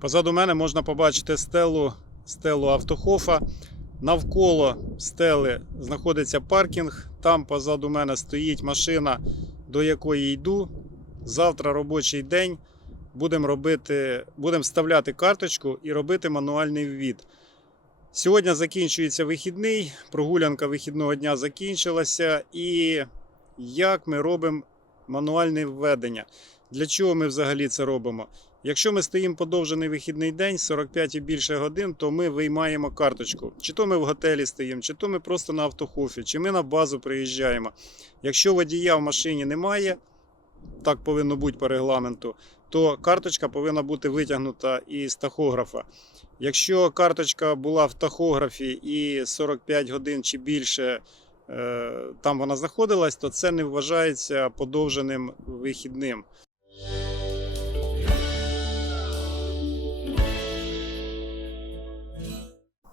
Позаду мене можна побачити стелу, стелу автохофа. Навколо стели знаходиться паркінг. Там позаду мене стоїть машина, до якої йду. Завтра робочий день. Будемо робити, будемо вставляти карточку і робити мануальний ввід. Сьогодні закінчується вихідний, прогулянка вихідного дня закінчилася. І як ми робимо мануальне введення? Для чого ми взагалі це робимо? Якщо ми стоїмо подовжений вихідний день, 45 і більше годин, то ми виймаємо карточку. Чи то ми в готелі стоїмо, чи то ми просто на автохофі, чи ми на базу приїжджаємо. Якщо водія в машині немає, так повинно бути по регламенту, то карточка повинна бути витягнута із тахографа. Якщо карточка була в тахографі і 45 годин чи більше е, там вона знаходилась, то це не вважається подовженим вихідним.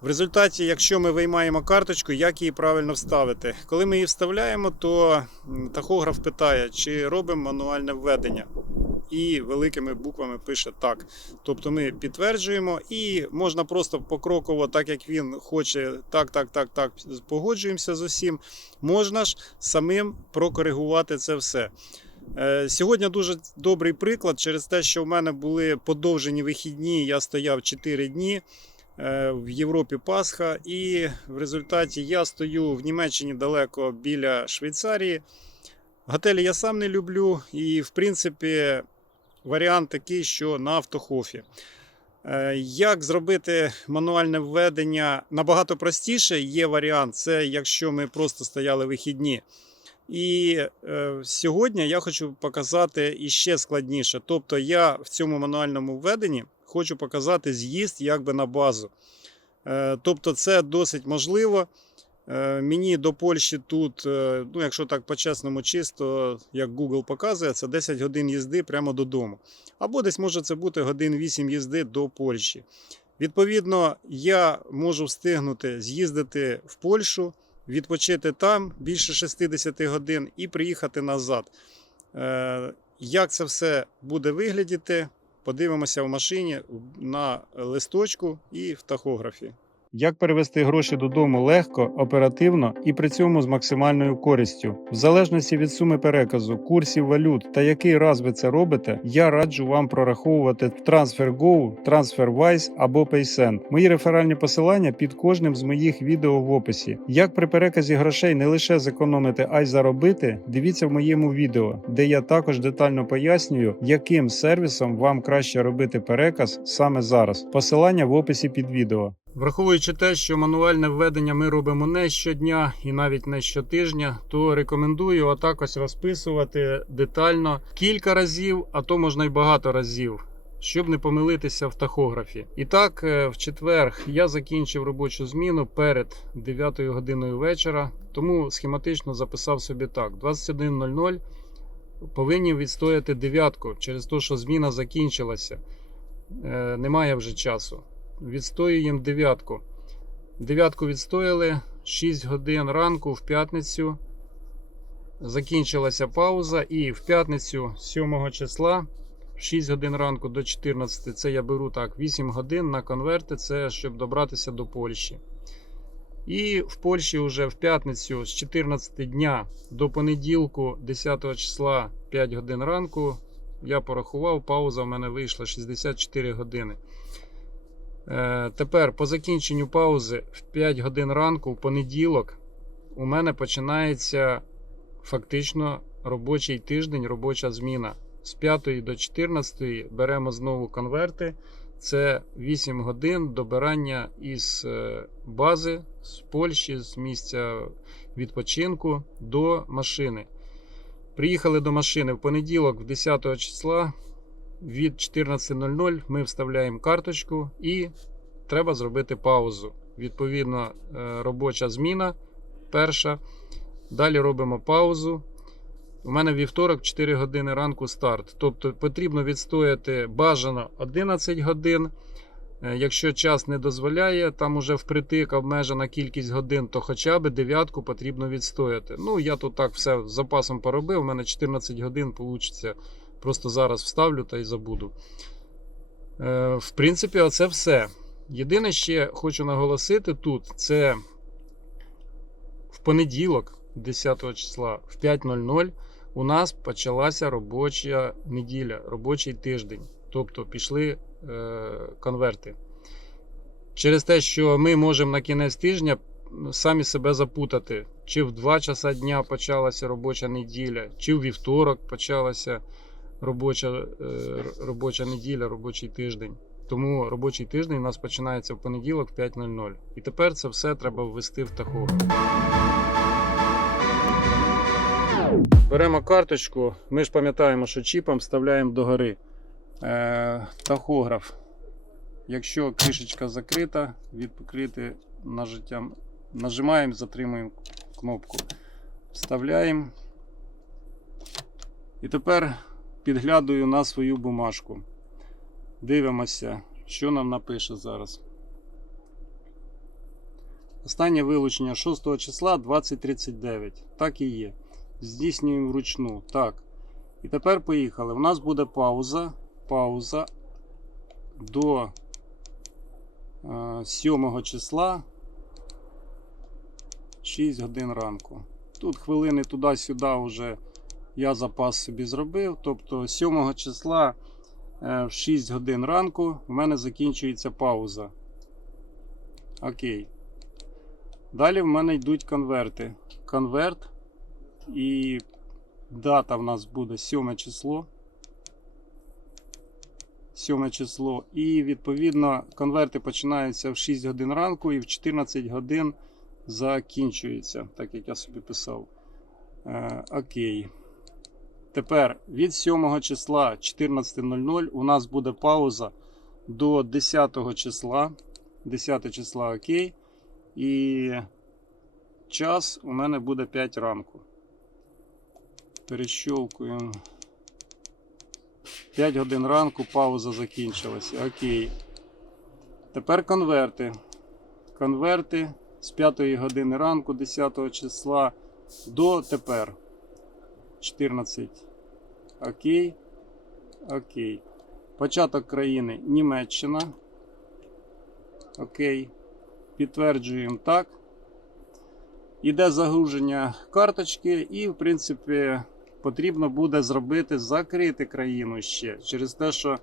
В результаті, якщо ми виймаємо карточку, як її правильно вставити? Коли ми її вставляємо, то тахограф питає, чи робимо мануальне введення. І великими буквами пише так. Тобто ми підтверджуємо і можна просто покроково, так як він хоче, так, так, так, так, погоджуємося з усім. Можна ж самим прокоригувати це все. Е, Сьогодні дуже добрий приклад через те, що в мене були подовжені вихідні, я стояв 4 дні. Е, в Європі Пасха, і в результаті я стою в Німеччині далеко біля Швейцарії. Готелі я сам не люблю, і, в принципі, варіант такий, що на автохофі. Е, Як зробити мануальне введення набагато простіше, є варіант, це якщо ми просто стояли вихідні. І е, сьогодні я хочу показати іще складніше. Тобто, я в цьому мануальному введенні хочу показати з'їзд якби на базу. Е, Тобто, це досить можливо. Е, Мені до Польщі тут, е, ну якщо так по-чесному, чисто, як Google показує, це 10 годин їзди прямо додому. Або десь може це бути годин 8 їзди до Польщі. Відповідно, я можу встигнути з'їздити в Польщу, відпочити там більше 60 годин і приїхати назад. Як це все буде виглядіти, подивимося в машині на листочку і в тахографі. Як перевести гроші додому легко, оперативно і при цьому з максимальною користю. В залежності від суми переказу, курсів валют та який раз ви це робите, я раджу вам прораховувати TransferGo, TransferWise або PaySend. Мої реферальні посилання під кожним з моїх відео в описі. Як при переказі грошей не лише зекономити, а й заробити, дивіться в моєму відео, де я також детально пояснюю, яким сервісом вам краще робити переказ саме зараз. Посилання в описі під відео. Враховуючи те, що мануальне введення ми робимо не щодня і навіть не щотижня, то рекомендую отак розписувати детально кілька разів, а то можна й багато разів. Щоб не помилитися в тахографі. І так, е, в четвер я закінчив робочу зміну перед 9 годиною вечора, тому схематично записав собі так: 21.00 повинні відстояти дев'ятку через те, що зміна закінчилася. Е, Немає вже часу відстоюємо дев'ятку. Дев'ятку відстояли 6 годин ранку в п'ятницю. Закінчилася пауза, і в п'ятницю 7 числа, в 6 годин ранку до 14, це я беру так 8 годин на конверти, це щоб добратися до Польщі. І в Польщі вже в п'ятницю з 14 дня до понеділку, 10 числа 5 годин ранку. Я порахував, пауза в мене вийшла 64 години. Е, Тепер по закінченню паузи в 5 годин ранку в понеділок у мене починається фактично робочий тиждень, робоча зміна. З 5 до 14 беремо знову конверти. Це 8 годин добирання із е, бази, з Польщі, з місця відпочинку до машини. Приїхали до машини в понеділок, в 10 числа від 14.00 ми вставляємо карточку і треба зробити паузу. Відповідно, е, робоча зміна перша. Далі робимо паузу. У мене вівторок 4 години ранку старт. Тобто потрібно відстояти бажано 11 годин. Е, Якщо час не дозволяє, там уже впритик обмежена кількість годин, то хоча б дев'ятку потрібно відстояти. Ну, я тут так все з запасом поробив. У мене 14 годин вийде. Просто зараз вставлю та й забуду. Е, В принципі, оце все. Єдине, ще хочу наголосити тут, це в понеділок, 10 числа, в 5.00 у нас почалася робоча неділя, робочий тиждень. Тобто пішли е, конверти. Через те, що ми можемо на кінець тижня самі себе запутати. Чи в 2 часа дня почалася робоча неділя, чи в вівторок почалася робоча, е, робоча неділя, робочий тиждень. Тому робочий тиждень у нас починається в понеділок в 5.00. І тепер це все треба ввести в тахограф. Беремо карточку. Ми ж пам'ятаємо, що чіпом вставляємо догори е, тахограф. Якщо кришечка закрита, відкрити нажиттям, нажимаємо, затримуємо кнопку. Вставляємо. І тепер підглядую на свою бумажку. Дивимося, що нам напише зараз. Останнє вилучення 6 числа 2039. Так і є. Здійснюємо вручну. Так. І тепер поїхали. У нас буде пауза. Пауза до е, 7 числа 6 годин ранку. Тут хвилини туди-сюди вже я запас собі зробив. Тобто 7 числа е, в 6 годин ранку в мене закінчується пауза. Окей. Далі в мене йдуть конверти. Конверт і дата в нас буде 7 число. 7 число. І відповідно конверти починаються в 6 годин ранку і в 14 годин закінчуються, так як я собі писав. Е, окей. Тепер від 7 числа 14.00 у нас буде пауза до 10 числа. 10 числа окей. І час у мене буде 5 ранку. Перещовкуємо. 5 годин ранку, пауза закінчилася. Окей. Тепер конверти. Конверти з 5 години ранку 10 числа до тепер. 14. Окей. Окей. Початок країни Німеччина. Окей. Підтверджуємо так. Іде загруження карточки, і, в принципі, потрібно буде зробити закрити країну ще. Через те, що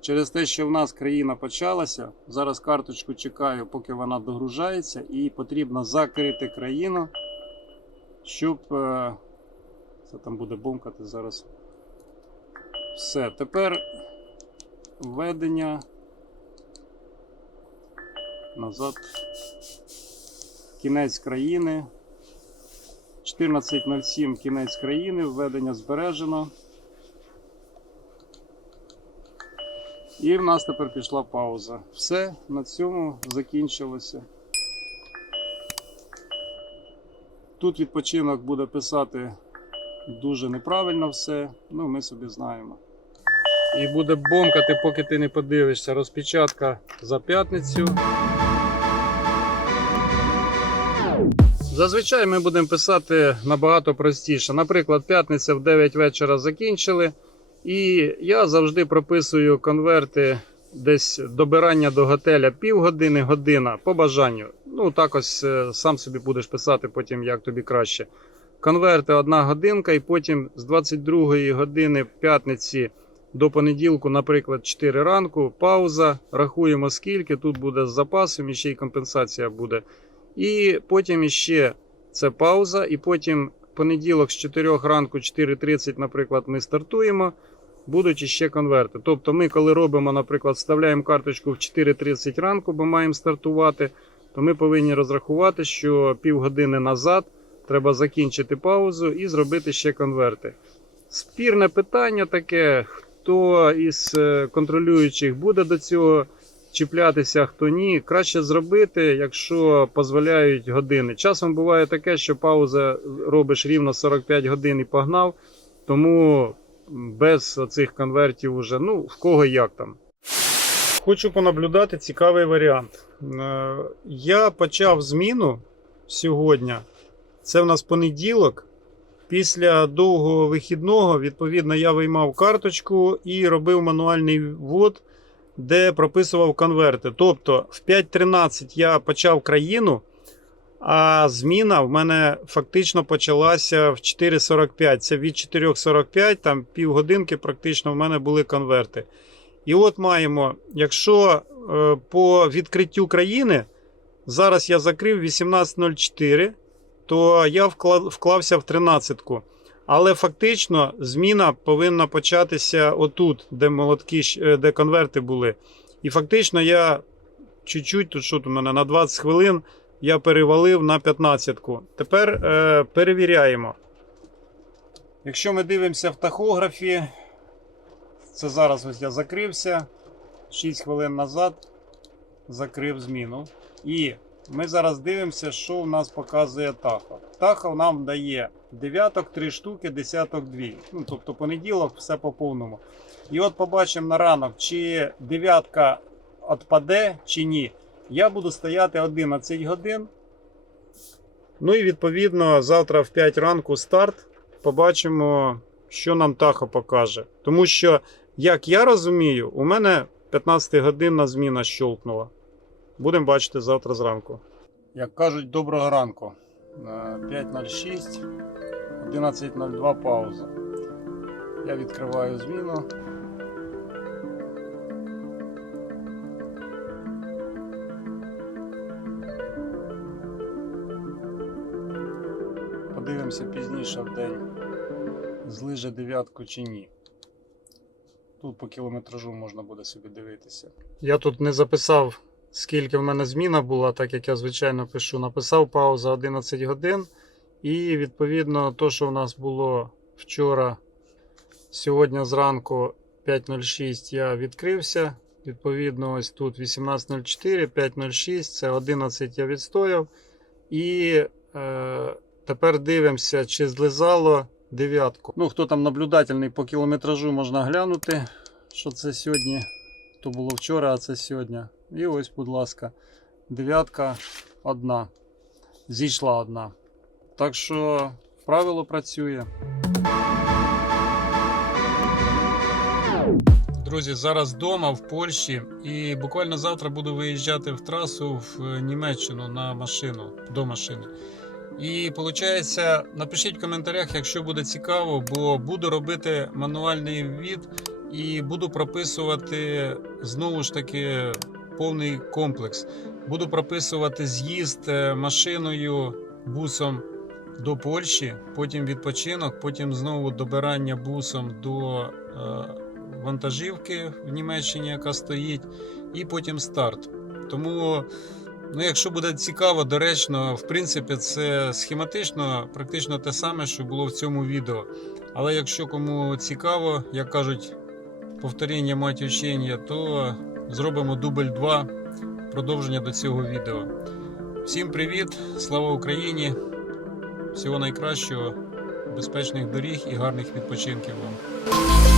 через те, що в нас країна почалася. Зараз карточку чекаю, поки вона догружається, і потрібно закрити країну, щоб. Це там буде бумкати зараз. Все. Tепер введення. Назад. Кінець країни. 14.07 кінець країни, введення збережено. І в нас тепер пішла пауза. Все, на цьому закінчилося. Тут відпочинок буде писати дуже неправильно все, ну ми собі знаємо. І буде бомкати, поки ти не подивишся. Розпечатка за п'ятницю. Зазвичай ми будемо писати набагато простіше. Наприклад, п'ятниця в 9 вечора закінчили. І я завжди прописую конверти десь добирання до готеля півгодини, година по бажанню. Ну, так ось е, сам собі будеш писати потім, як тобі краще. Конверти одна годинка, і потім з 22 години п'ятниці до понеділку, наприклад, 4 ранку, пауза. Рахуємо скільки. Тут буде з запасом, і ще й компенсація буде. І потім іще це пауза, і потім понеділок з 4 ранку, 4.30, наприклад, ми стартуємо. Будуть іще конверти. Тобто, ми, коли робимо, наприклад, вставляємо карточку в 4.30 ранку, бо маємо стартувати, то ми повинні розрахувати, що півгодини назад треба закінчити паузу і зробити ще конверти. Спірне питання таке: хто із е, контролюючих буде до цього чіплятися, хто ні. Краще зробити, якщо дозволяють години. Часом буває таке, що пауза робиш рівно 45 годин і погнав. Тому без цих конвертів уже, ну, в кого як там. Хочу понаблюдати цікавий варіант. Е, Я почав зміну сьогодні. Це в нас понеділок. Після довгого вихідного, відповідно, я виймав карточку і робив мануальний ввод де прописував конверти. Тобто в 5.13 я почав країну, а зміна в мене фактично почалася в 4.45. Це від 4.45, там півгодинки практично в мене були конверти. І от маємо, якщо е, по відкриттю країни, зараз я закрив 18.04, то я вклався в 13-ку. Але фактично зміна повинна початися отут, де молотки, е, де конверти були. І фактично я чуть-чуть, тут що у мене на 20 хвилин я перевалив на 15-ку. Тепер е, перевіряємо. Якщо ми дивимося в тахографі, це зараз ось я закрився. 6 хвилин назад закрив зміну. І ми зараз дивимося, що у нас показує Таха. Таха нам дає дев'яток 3 штуки, десяток 2. Ну, тобто понеділок все по повному. І от побачимо на ранок, чи дев'ятка відпаде, чи ні. Я буду стояти 11 годин. Ну і відповідно завтра в 5 ранку старт. Побачимо, що нам Таха покаже. Тому що, як я розумію, у мене 15 годинна зміна щолкнула. Будемо бачити завтра зранку. Як кажуть, доброго ранку. Е, 5.06, 11.02 пауза. Я відкриваю зміну. Подивимося пізніше в день, злиже дев'ятку чи ні. Тут по кілометражу можна буде собі дивитися. Я тут не записав, скільки в мене зміна була, так як я звичайно пишу. Написав пауза 11 годин. І відповідно, то, що у нас було вчора, сьогодні зранку 5.06 я відкрився. Відповідно, ось тут 18.04, 5.06, це 11 я відстояв. І е, тепер дивимося, чи злизало дев'ятку. Ну, хто там наблюдательний по кілометражу, можна глянути, що це сьогодні. То було вчора, а це сьогодні. І ось, будь ласка, дев'ятка одна. Зійшла одна. Так що правило працює. Друзі, зараз вдома в Польщі і буквально завтра буду виїжджати в трасу в е, Німеччину на машину до машини. І виходить, напишіть в коментарях, якщо буде цікаво, бо буду робити мануальний від і буду прописувати знову ж таки повний комплекс. Буду прописувати з'їзд е, машиною, бусом до Польщі, потім відпочинок, потім знову добирання бусом до е, вантажівки в Німеччині, яка стоїть, і потім старт. Тому, ну, якщо буде цікаво, доречно, в принципі, це схематично, практично те саме, що було в цьому відео. Але якщо кому цікаво, як кажуть, повторення мать учення, то зробимо дубль 2 продовження до цього відео. Всім привіт! Слава Україні! Всього найкращого, безпечних доріг і гарних відпочинків вам.